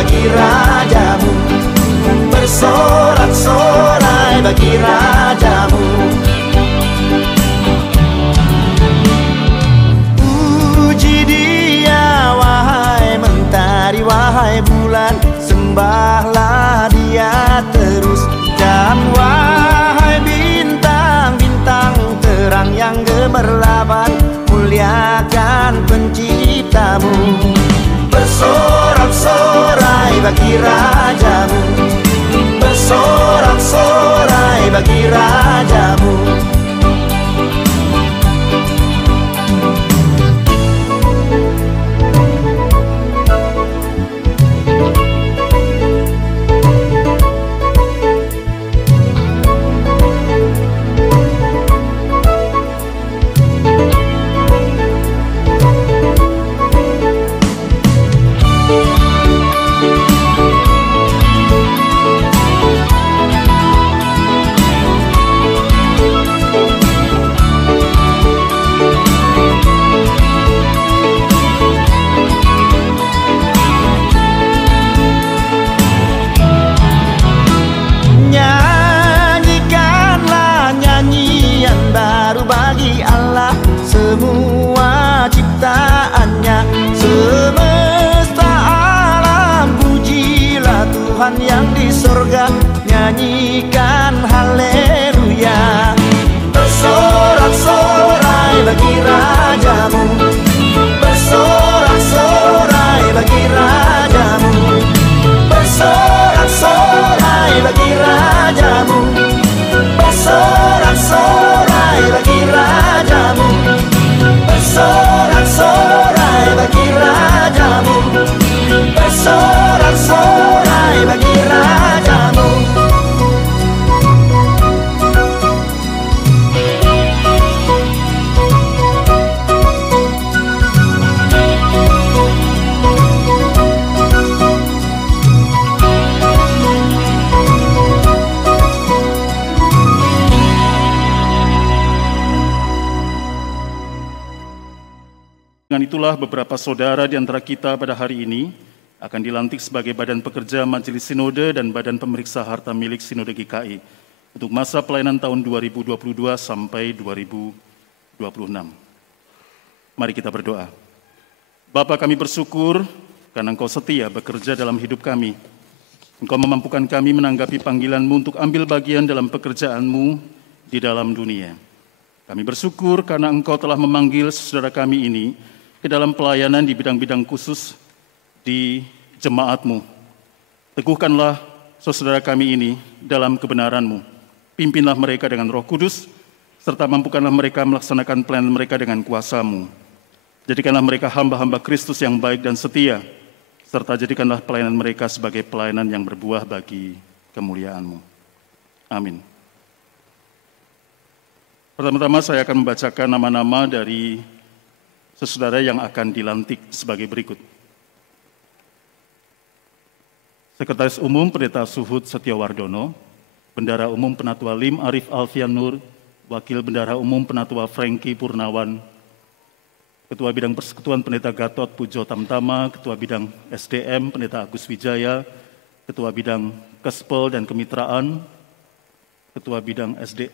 bagi rajamu, bersorak-sorai bagi rajamu. Puji Dia wahai mentari, wahai bulan, sembahlah Dia terus. Dan wahai bintang-bintang terang yang gemerlaban, muliakan penciptamu. Bersorak-sorai bagi rajamu, bersorak-sorai bagi rajamu. Semua ciptaannya, semesta alam, pujilah Tuhan yang di sorga, nyanyikan haleluya. Bersorak-sorai bagi rajamu, bersorak-sorai bagi rajamu, bersorak-sorai bagi rajamu, bersorak-sorai bagi rajamu, bersorak-sorai bagi rajamu, bersorak-sorai bagi rajamu. Dengan itulah beberapa saudara di antara kita pada hari ini akan dilantik sebagai badan pekerja Majelis Sinode dan badan pemeriksa harta milik Sinode GKI untuk masa pelayanan tahun 2022 sampai 2026. Mari kita berdoa. Bapa, kami bersyukur karena Engkau setia bekerja dalam hidup kami. Engkau memampukan kami menanggapi panggilan-Mu untuk ambil bagian dalam pekerjaan-Mu di dalam dunia. Kami bersyukur karena Engkau telah memanggil saudara kami ini ke dalam pelayanan di bidang-bidang khusus di jemaat-Mu. Teguhkanlah saudara kami ini dalam kebenaran-Mu. Pimpinlah mereka dengan Roh Kudus, serta mampukanlah mereka melaksanakan pelayanan mereka dengan kuasa-Mu. Jadikanlah mereka hamba-hamba Kristus yang baik dan setia, serta jadikanlah pelayanan mereka sebagai pelayanan yang berbuah bagi kemuliaan-Mu. Amin. Pertama-tama saya akan membacakan nama-nama dari saudara yang akan dilantik sebagai berikut. Sekretaris Umum Pendeta Suhud Setiowardono, Bendara Umum Penatua Lim Arif Alfian Nur, Wakil Bendara Umum Penatua Franky Purnawan, Ketua Bidang Persekutuan Pendeta Gatot Pujo Tamtama, Ketua Bidang SDM Pendeta Agus Wijaya, Ketua Bidang Kespel dan Kemitraan, Ketua Bidang SD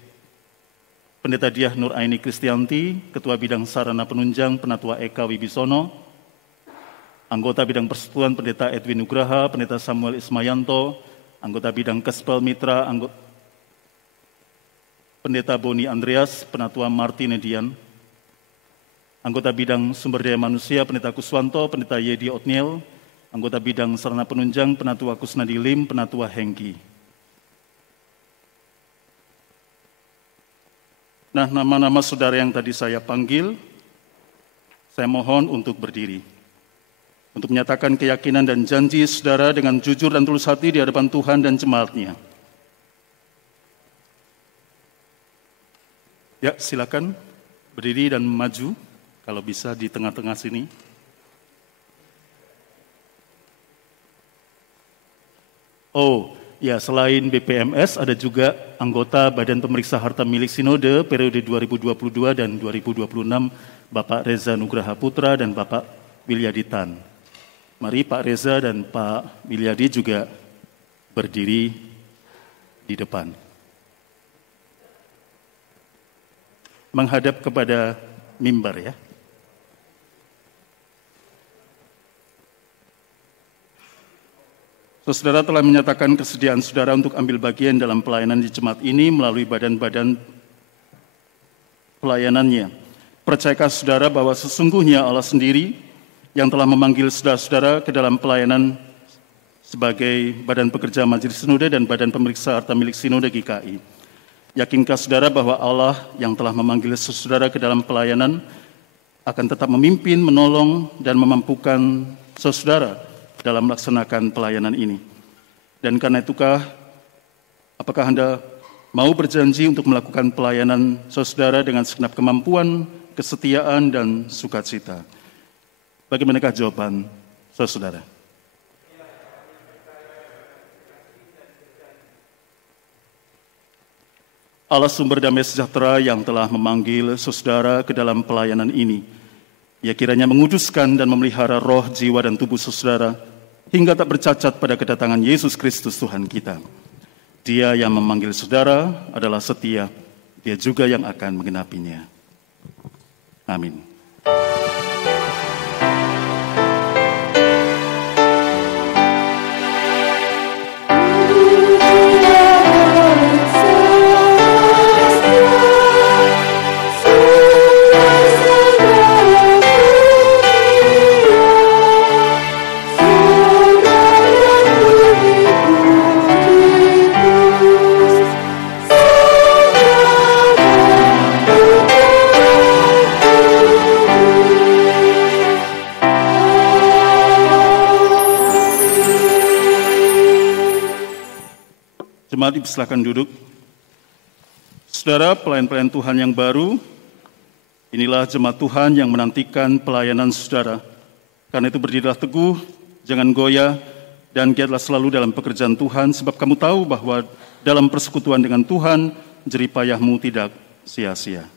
Pendeta Diah Nur Aini Kristianti, Ketua Bidang Sarana Penunjang Penatua Eka Wibisono, Anggota Bidang Persekutuan Pendeta Edwin Nugraha, Pendeta Samuel Ismayanto, Anggota Bidang Kespel Mitra, Pendeta Boni Andreas, Penatua Martin Edian, Anggota Bidang Sumber Daya Manusia Pendeta Kuswanto, Pendeta Yedi Otniel, Anggota Bidang Sarana Penunjang Penatua Kusnadi Lim, Penatua Hengki. Nah, nama-nama saudara yang tadi saya panggil, saya mohon untuk berdiri. Untuk menyatakan keyakinan dan janji saudara dengan jujur dan tulus hati di hadapan Tuhan dan jemaat-Nya. Ya, silakan berdiri dan maju, kalau bisa di tengah-tengah sini. Oh, ya, selain BPMS, ada juga anggota Badan Pemeriksa Harta Milik Sinode periode 2022 dan 2026, Bapak Reza Nugraha Putra dan Bapak Wilyaditan. Mari Pak Reza dan Pak Wilyadi juga berdiri di depan. Menghadap kepada mimbar ya. Saudara telah menyatakan kesediaan saudara untuk ambil bagian dalam pelayanan di jemaat ini melalui badan-badan pelayanannya. Percayakah saudara bahwa sesungguhnya Allah sendiri yang telah memanggil saudara-saudara ke dalam pelayanan sebagai badan pekerja Majelis Sinode dan badan pemeriksa harta milik Sinode GKI? Yakinkah saudara bahwa Allah yang telah memanggil saudara ke dalam pelayanan akan tetap memimpin, menolong, dan memampukan saudara dalam melaksanakan pelayanan ini? Dan karena itukah, apakah Anda mau berjanji untuk melakukan pelayanan saudara dengan segenap kemampuan, kesetiaan, dan sukacita? Bagaimanakah jawaban saudara? Allah sumber damai sejahtera yang telah memanggil saudara ke dalam pelayanan ini, Ia kiranya menguduskan dan memelihara roh, jiwa, dan tubuh saudara hingga tak bercacat pada kedatangan Yesus Kristus Tuhan kita. Dia yang memanggil saudara adalah setia, Dia juga yang akan menggenapinya. Amin. Jemaat dipersilakan duduk. Saudara, pelayan-pelayan Tuhan yang baru, inilah jemaat Tuhan yang menantikan pelayanan saudara. Karena itu berdirilah teguh, jangan goyah, dan giatlah selalu dalam pekerjaan Tuhan, sebab kamu tahu bahwa dalam persekutuan dengan Tuhan, jerih payahmu tidak sia-sia.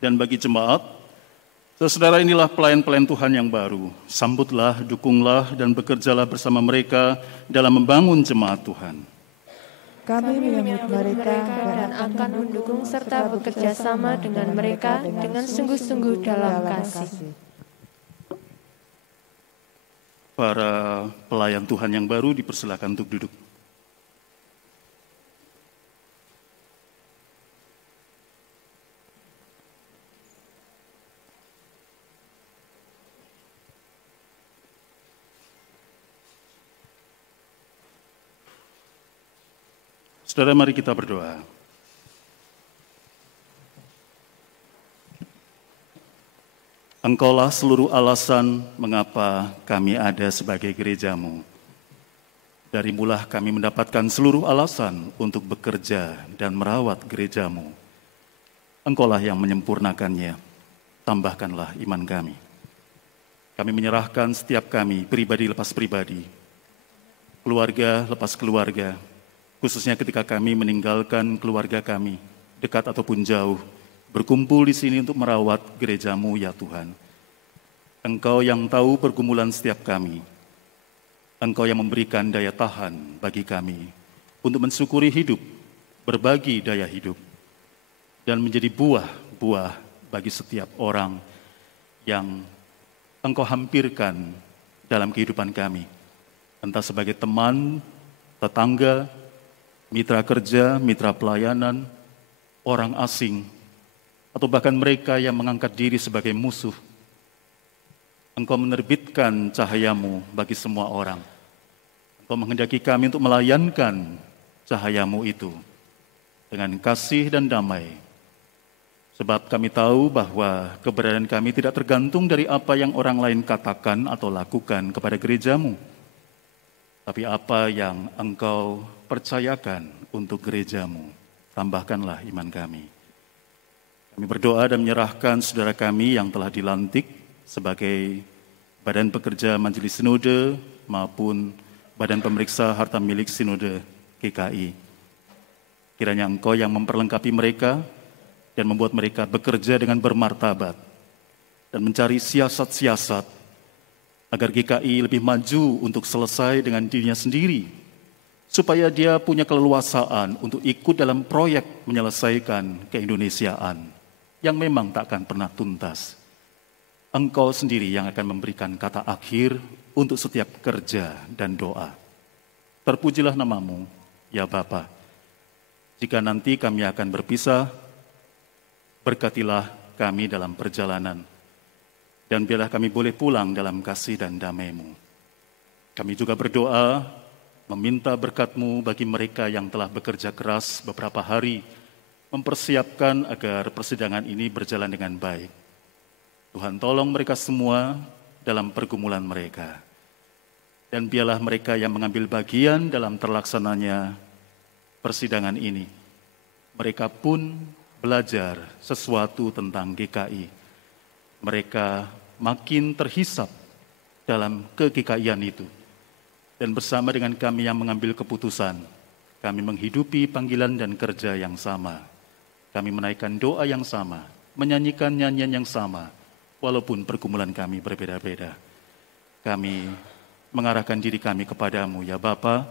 Dan bagi jemaat, saudara, inilah pelayan-pelayan Tuhan yang baru. Sambutlah, dukunglah, dan bekerjalah bersama mereka dalam membangun jemaat Tuhan. Kami menyambut mereka dan akan mendukung serta bekerja sama dengan mereka dengan sungguh-sungguh dalam kasih. Para pelayan Tuhan yang baru dipersilakan untuk duduk. Saudara, mari kita berdoa. Engkaulah seluruh alasan mengapa kami ada sebagai gereja-Mu. Dari mulah kami mendapatkan seluruh alasan untuk bekerja dan merawat gereja-Mu. Engkaulah yang menyempurnakannya, tambahkanlah iman kami. Kami menyerahkan setiap kami, pribadi lepas pribadi, keluarga lepas keluarga, khususnya ketika kami meninggalkan keluarga kami, dekat ataupun jauh, berkumpul di sini untuk merawat gereja-Mu, ya Tuhan. Engkau yang tahu pergumulan setiap kami. Engkau yang memberikan daya tahan bagi kami untuk mensyukuri hidup, berbagi daya hidup, dan menjadi buah-buah bagi setiap orang yang Engkau hampirkan dalam kehidupan kami. Entah sebagai teman, tetangga, mitra kerja, mitra pelayanan, orang asing, atau bahkan mereka yang mengangkat diri sebagai musuh. Engkau menerbitkan cahaya-Mu bagi semua orang. Engkau menghendaki kami untuk melayankan cahaya-Mu itu dengan kasih dan damai. Sebab kami tahu bahwa keberadaan kami tidak tergantung dari apa yang orang lain katakan atau lakukan kepada gereja-Mu, tapi apa yang Engkau percayakan untuk gereja-Mu. Tambahkanlah iman kami. Kami berdoa dan menyerahkan saudara kami yang telah dilantik sebagai Badan Pekerja Majelis Sinode maupun Badan Pemeriksa Harta Milik Sinode GKI. Kiranya Engkau yang memperlengkapi mereka dan membuat mereka bekerja dengan bermartabat dan mencari siasat-siasat agar GKI lebih maju untuk selesai dengan dirinya sendiri, supaya dia punya keleluasaan untuk ikut dalam proyek menyelesaikan keindonesiaan yang memang tak akan pernah tuntas. Engkau sendiri yang akan memberikan kata akhir untuk setiap kerja dan doa. Terpujilah namamu, ya Bapa. Jika nanti kami akan berpisah, berkatilah kami dalam perjalanan, dan biarlah kami boleh pulang dalam kasih dan damai-Mu. Kami juga berdoa, meminta berkat-Mu bagi mereka yang telah bekerja keras beberapa hari, mempersiapkan agar persidangan ini berjalan dengan baik. Tuhan tolong mereka semua dalam pergumulan mereka. Dan biarlah mereka yang mengambil bagian dalam terlaksananya persidangan ini, mereka pun belajar sesuatu tentang GKI. Mereka makin terhisap dalam ke-GKI-an itu. Dan bersama dengan kami yang mengambil keputusan, kami menghidupi panggilan dan kerja yang sama. Kami menaikkan doa yang sama, menyanyikan nyanyian yang sama, walaupun pergumulan kami berbeda-beda. Kami mengarahkan diri kami kepadamu, ya Bapa.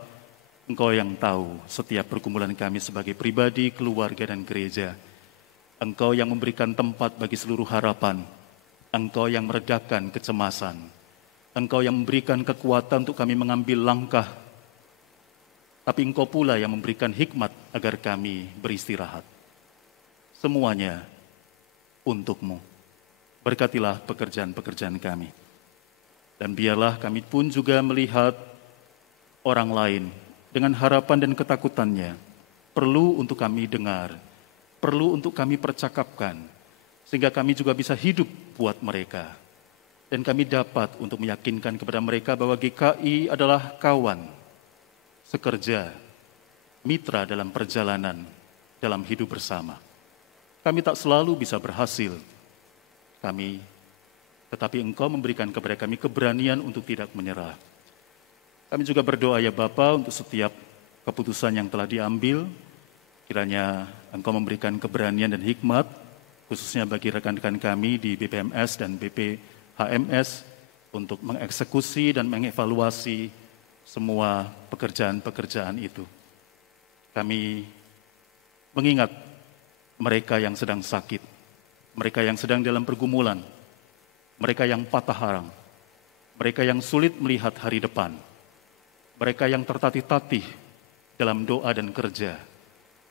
Engkau yang tahu setiap pergumulan kami sebagai pribadi, keluarga, dan gereja. Engkau yang memberikan tempat bagi seluruh harapan. Engkau yang meredakan kecemasan. Engkau yang memberikan kekuatan untuk kami mengambil langkah. Tapi Engkau pula yang memberikan hikmat agar kami beristirahat. Semuanya untuk-Mu. Berkatilah pekerjaan-pekerjaan kami. Dan biarlah kami pun juga melihat orang lain dengan harapan dan ketakutannya. Perlu untuk kami dengar, perlu untuk kami percakapkan, sehingga kami juga bisa hidup buat mereka. Dan kami dapat untuk meyakinkan kepada mereka bahwa GKI adalah kawan, sekerja, mitra dalam perjalanan, dalam hidup bersama. Kami tak selalu bisa berhasil, tetapi Engkau memberikan kepada kami keberanian untuk tidak menyerah. Kami juga berdoa, ya Bapa, untuk setiap keputusan yang telah diambil, kiranya Engkau memberikan keberanian dan hikmat, khususnya bagi rekan-rekan kami di BPMS dan BPHMS, untuk mengeksekusi dan mengevaluasi semua pekerjaan-pekerjaan itu. Kami mengingat mereka yang sedang sakit, mereka yang sedang dalam pergumulan, mereka yang patah arang, mereka yang sulit melihat hari depan, mereka yang tertatih-tatih dalam doa dan kerja,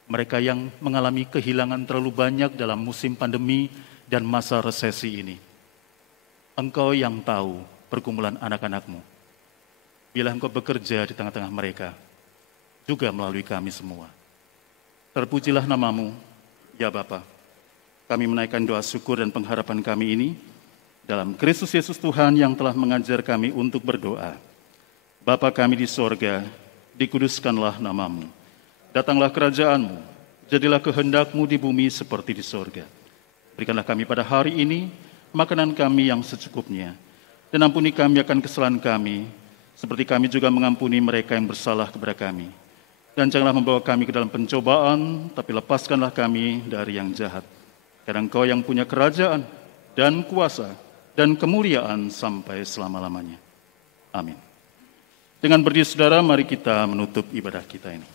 mereka yang mengalami kehilangan terlalu banyak dalam musim pandemi dan masa resesi ini. Engkau yang tahu pergumulan anak-anak-Mu. Bila Engkau bekerja di tengah-tengah mereka, juga melalui kami semua. Terpujilah namamu, ya Bapa. Kami menaikkan doa syukur dan pengharapan kami ini dalam Kristus Yesus Tuhan yang telah mengajar kami untuk berdoa. Bapa kami di sorga, dikuduskanlah namamu. Datanglah kerajaan-Mu, jadilah kehendak-Mu di bumi seperti di sorga. Berikanlah kami pada hari ini makanan kami yang secukupnya. Dan ampuni kami akan kesalahan kami, seperti kami juga mengampuni mereka yang bersalah kepada kami. Dan janganlah membawa kami ke dalam pencobaan, tapi lepaskanlah kami dari yang jahat. Karena Engkau yang punya kerajaan dan kuasa dan kemuliaan sampai selama-lamanya. Amin. Dengan berdiri saudara, mari kita menutup ibadah kita ini.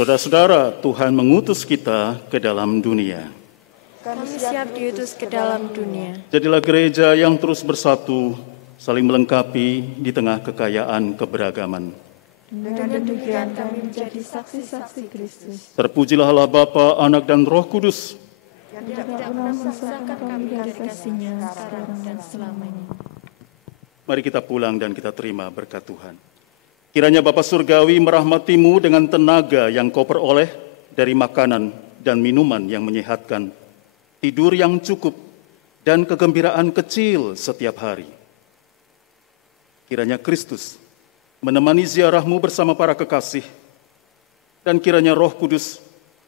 Saudara-saudara, Tuhan mengutus kita ke dalam dunia. Kami siap diutus ke dalam dunia. Jadilah gereja yang terus bersatu, saling melengkapi di tengah kekayaan keberagaman. Dengan demikian kami menjadi saksi-saksi Kristus. Terpujilah Allah Bapa, Anak, dan Roh Kudus. Yang tidak pernah memisahkan kami dari kasih-Nya sekarang dan selamanya. Mari kita pulang dan kita terima berkat Tuhan. Kiranya Bapa Surgawi merahmatimu dengan tenaga yang kau peroleh dari makanan dan minuman yang menyehatkan, tidur yang cukup, dan kegembiraan kecil setiap hari. Kiranya Kristus menemani ziarahmu bersama para kekasih, dan kiranya Roh Kudus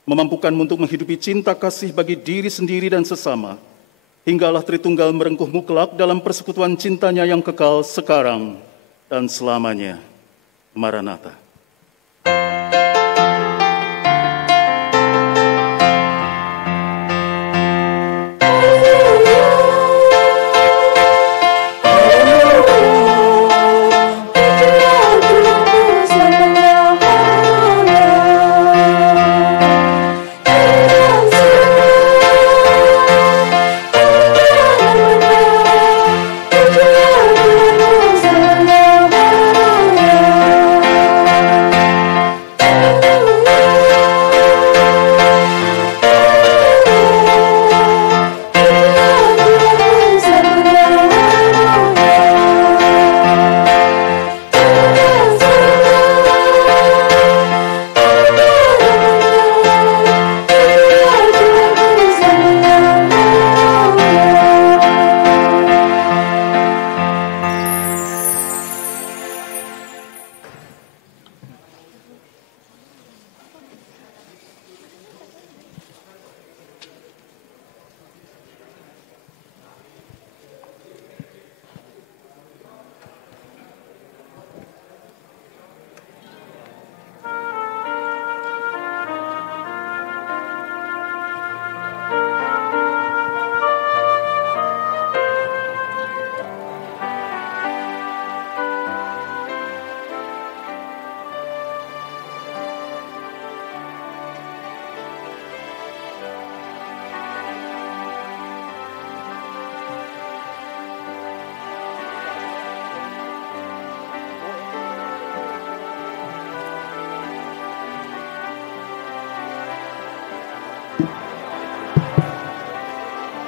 memampukanmu untuk menghidupi cinta kasih bagi diri sendiri dan sesama, hingga Allah Tritunggal merengkuhmu kelak dalam persekutuan cintanya yang kekal sekarang dan selamanya. Maranatha.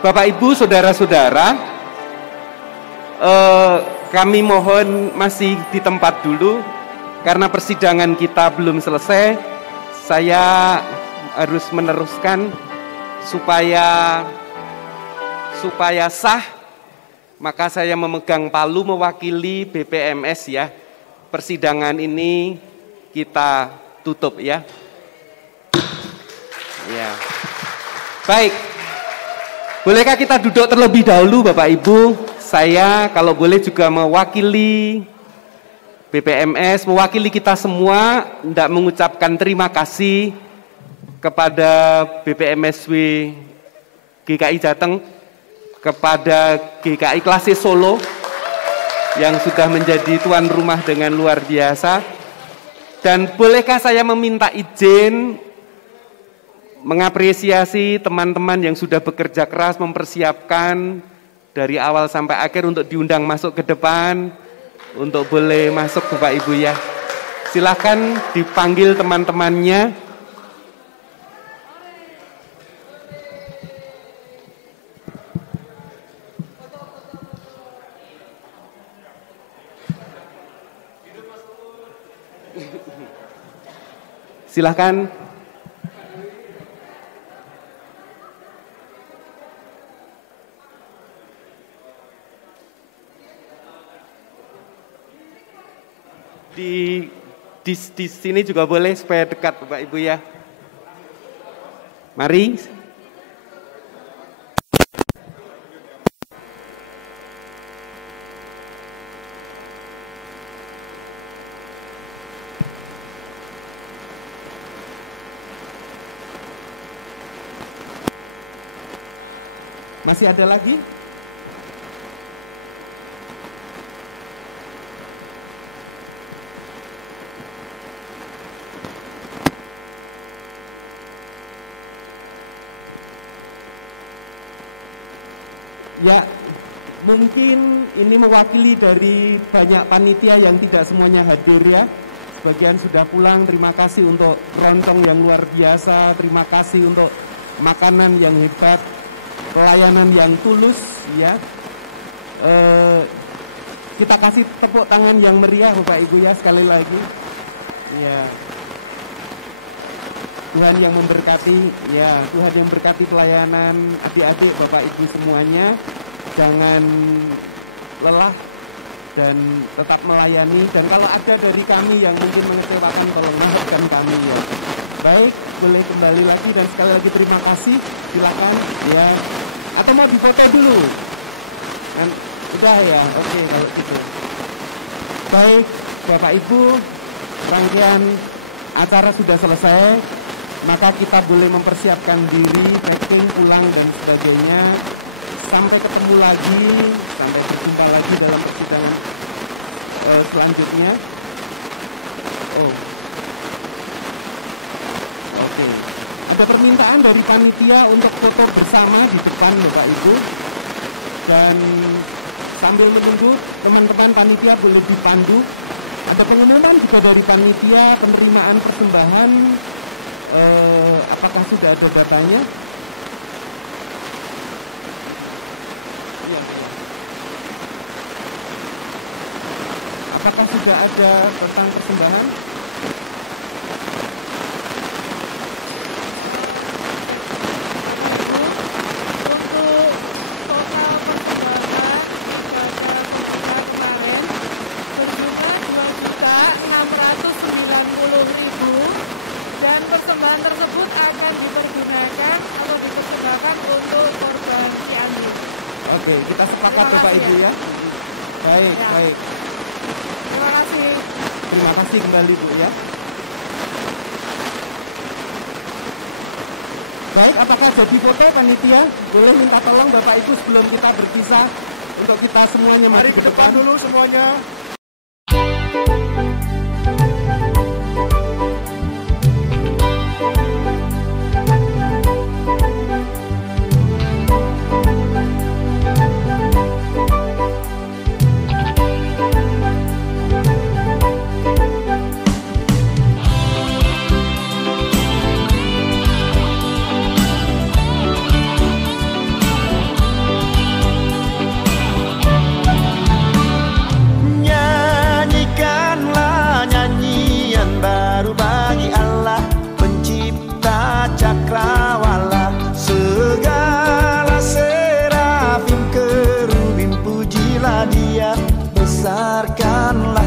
Bapak, Ibu, Saudara-saudara, kami mohon masih di tempat dulu, karena persidangan kita belum selesai. Saya harus meneruskan supaya sah, maka saya memegang palu mewakili BPMS ya. Persidangan ini kita tutup ya. Ya. Baik. Bolehkah kita duduk terlebih dahulu Bapak Ibu? Saya kalau boleh juga mewakili BPMS, mewakili kita semua, hendak mengucapkan terima kasih kepada BPMSW GKI Jateng, kepada GKI Klasis Solo yang sudah menjadi tuan rumah dengan luar biasa. Dan bolehkah saya meminta izin mengapresiasi teman-teman yang sudah bekerja keras mempersiapkan dari awal sampai akhir untuk diundang masuk ke depan, untuk boleh masuk Bapak Ibu ya. Silakan dipanggil teman-temannya. Silakan. Di sini juga boleh supaya dekat Bapak Ibu ya. Mari. Masih ada lagi? Ya, mungkin ini mewakili dari banyak panitia yang tidak semuanya hadir ya. Sebagian sudah pulang, terima kasih untuk keroncong yang luar biasa, terima kasih untuk makanan yang hebat, pelayanan yang tulus ya. Kita kasih tepuk tangan yang meriah Bapak Ibu ya sekali lagi. Ya. Tuhan yang memberkati, ya Tuhan yang memberkati pelayanan adik-adik Bapak Ibu semuanya. Jangan lelah dan tetap melayani, dan kalau ada dari kami yang mungkin mengecewakan tolong maafkan kami ya. Baik, boleh kembali lagi dan sekali lagi terima kasih. Silakan ya. Atau mau difoto dulu? Dan sudah ya, oke kalau gitu. Baik, Bapak Ibu, rangkaian acara sudah selesai, maka kita boleh mempersiapkan diri, packing, pulang dan sebagainya. Sampai ketemu lagi, sampai berjumpa lagi dalam persidangan selanjutnya. Oke. Ada permintaan dari panitia untuk foto bersama di depan Bapak Ibu. Dan sambil menunggu teman-teman panitia boleh dipandu. Ada pengumuman juga dari panitia penerimaan persembahan. Apakah sudah ada datanya? Apakah sudah ada tentang persembahan? Persembahan tersebut akan dipergunakan atau dipersembahkan untuk korban Cianjur. Oke, kita sepakat Bapak Ibu ya. Baik, ya. Baik. Terima kasih. Terima kasih kembali Bu ya. Baik, apakah jadi foto panitia? Boleh minta tolong Bapak Ibu sebelum kita berpisah untuk kita semuanya mari ke depan dulu semuanya. Cakrawala, segala serafim kerubim pujilah Dia, besarkanlah